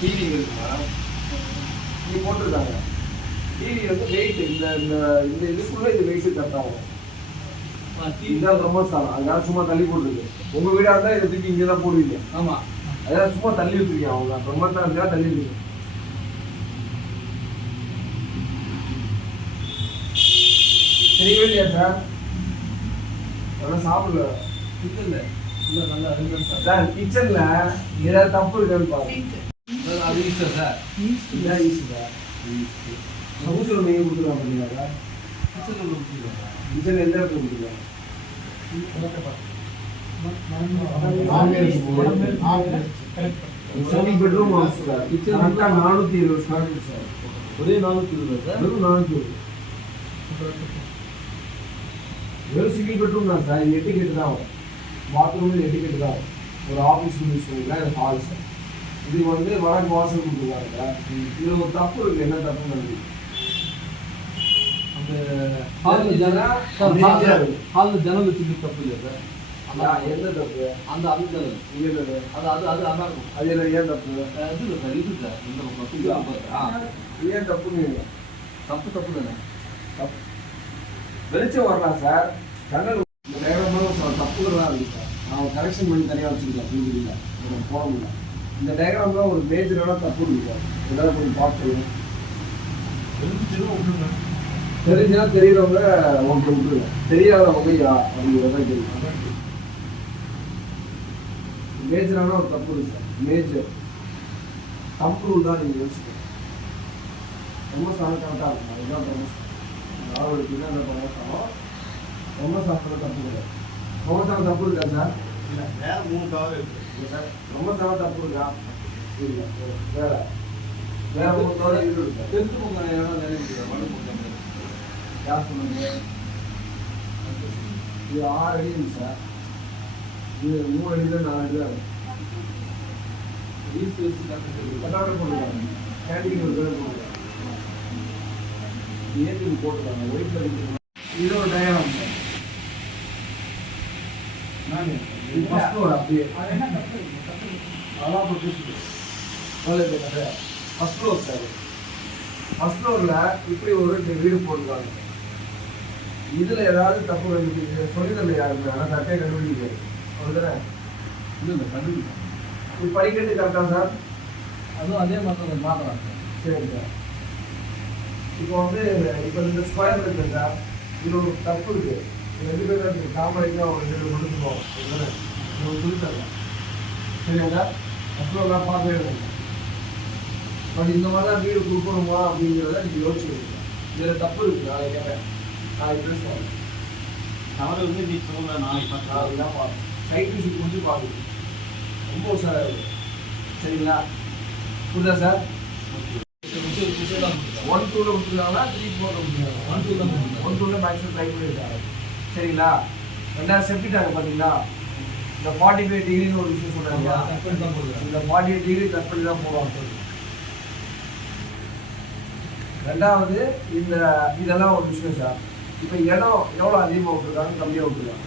TV இருக்குமா? இங்கே போட்டிருக்காங்க. டிவி வந்து வெயிட் இந்த இந்த இந்த இதுக்குள்ள இது வெயிட் கரெக்ட் ஆகும். இதுதான் பிரம்மஸ்தானம் அதனால சும்மா தள்ளி போட்டுருக்கு. உங்க வீடா இருந்தா இதை தூக்கி இங்கே தான் போடுவீங்க. ஆமா. அதான் சும்மா தள்ளி வச்சிருக்கேன் அவங்க பிரம்மஸ்தானத்துக்காக தள்ளி வச்சிருக்கேன் தெரியவே இல்லையா சார்? அதெல்லாம் சாப்பிடல. இல்ல இல்ல. நல்லா சார் கிச்சன்ல ஏதாவது தப்பு இருக்கான்னு பாருங்க. சார், அது ஈஸ்டர் சார் இதான் ஈஸி சார் சமுத்திரம் மெயின் கொடுத்துருவாங்க பார்த்தீங்களா சார் கிச்சன்ல உள்ள கொடுத்துருக்காங்க. கிச்சன் எந்த இடத்துல கொடுத்துருவாங்க seven bedroom house sir kitchen கரெக்டாக நானூற்றி இருபது ஸ்கொயர் ஃபீட் சார் ஒரே நானூத்தி இருபது சார் வெறும் நானூற்றி வெறும் சிங்கிள் பெட்ரூம் தான் சார் இது எட்டு கேட்டு தான் வரும் பாத்ரூம் எட்டு கேட்டு தான் வரும் ஒரு ஆஃபீஸ் யூஸ் பண்ணிக்கலாம் இது ஹால் சார் இது வந்து வடக்கு வாசல் கொடுத்துருக்காங்க இதில் ஒரு தப்பு. இருக்கு என்ன தப்பு நினைக்கிறீங்க அந்த சார் ஹால்ல ஹால்ல ஜன்னல் வச்சிருக்க தப்பு இல்லையா சார்? எந்த தப்பு? அந்த? அது அது அது அதான் இருக்கும் அது என்ன ஏன் தப்பு? இது இல்லை சார் இது சார். இந்த பக்கம் இது பாரு. ஆ ஏன் தப்புன்னு தப்பு தப்பு தானே. தப்பு. வெளிச்சம் வரலாம் சார். ஜன்னல் சில தப்புகள்லாம் இருக்கு சார். நான் கரெக்ஷன் பண்ணி தனியாக வச்சுருக்கேன். புரிஞ்சுக்கல போட முடியல இந்த டயக்ராம்ல ஒரு மேஜரான தப்பு இருக்கு. சார் ஏதாவது கொஞ்சம் பார்த்து சொல்லுங்க. தெரிஞ்சா தெரியறவங்க ஓகே விட்டுருங்க தெரியாதவங்க யா அப்படிங்கிறத தெரியும் மேஜரான ஒரு தப்பு இருக்கு. சார் மேஜர் கம்ப்ரூவ் தான் நீங்கள் யோசிக்கணும் ரொம்ப சாணம் கரெக்டாக இருக்கும். அதுதான் ரொம்ப பின்னா என்ன பண்ணாலும் ரொம்ப சாப்பிட்றது தப்பு கிடையாது. ரொம்ப சாணம் தப்பு இருக்கா சார். இல்லை சார் ரொம்ப சாணம் தப்பு இருக்கா இல்லை வேற மூணு தவிர இது இருக்கா பக்கம் இடம் நிறைய இருக்குது பக்கம் யார் சொன்னீங்க இது ஆறு அடி இருக்கு சார் இது மூணு அடி தான் நாலு அடி தான் கட்டாட போட்டுருக்காங்க. ஒரு பேர் போட்டுருக்காங்க ஏற்றுக்கு போட்டுருக்காங்க ஒயிட் அடிக்கிறாங்க இது ஃபர்ஸ்ட் ஃப்ளோர் அப்படியே அதெல்லாம் போட்டு ஃபர்ஸ்ட் ஃப்ளோர் சார் ஃபர்ஸ்ட் ஃப்ளோரில் இப்படி ஒரு வீடு போட்டுருக்காங்க இதுல ஏதாவது தப்பு கண்டுபிடிச்சு சொல்லி தரல யாருமே ஆனால் கரெக்டாக கண்டுபிடிக்காது அவ்வளோதானே இல்லை இல்லை கண்டுபிடிக்கும் இது படிக்கட்டு கரெக்டா சார் அதுவும் அதே மாதிரி தான் சார் சரி இப்போ வந்து இப்போ இந்த ஸ்கொயர் இருக்கு சார் இது ஒரு தப்பு இருக்கு. இது ரெண்டு பேரும் இருக்கு காமரைக்கு ஒரு ரெண்டு கொண்டு போவோம் அவ்வளோதானே இது சரிங்களா அப்புறம் தரலாம் பார்க்கவே இல்லை பட் இந்த மாதிரி தான் வீடு கொடுக்கணுமா அப்படிங்கிறத நீங்கள் யோசிச்சுருக்கீங்க இதில் தப்பு இருக்குது நான் கேட்டேன் நாளைக்கு பேசுவாங்க தவறு வந்து நீ சொல்ல நாளைக்கு நான் தான் பார்க்கணும் பார்ப்பேன் சைட் விசிட் முடிச்சு பார்க்குது ரொம்ப உஷாராக இருக்கும் சரிங்களா புரியுதா சார் ஒன் டூவில் கொடுத்துருக்காங்களா த்ரீ ஃபோரில் கொடுத்துருக்காங்களா ஒன் டூவில் ஒன் டூவில் மேக்ஸிமம் ட்ரை பண்ணியிருக்காங்க. சரிங்களா? ரெண்டாவது செப்டிட்டாங்க பார்த்தீங்களா? இந்த ஃபார்ட்டி ஃபைவ் டிகிரின்னு ஒரு விஷயம் போடுறாங்க. இந்த ஃபார்ட்டி எயிட் டிகிரி கட் பண்ணி தான் போடுவாங்க. ரெண்டாவது இந்த இதெல்லாம் ஒரு விஷயம் சார் இப்போ இடம் எவ்வளோ அதிகமாக விட்டுருக்காங்க? கம்மியாக விட்டுருக்காங்க.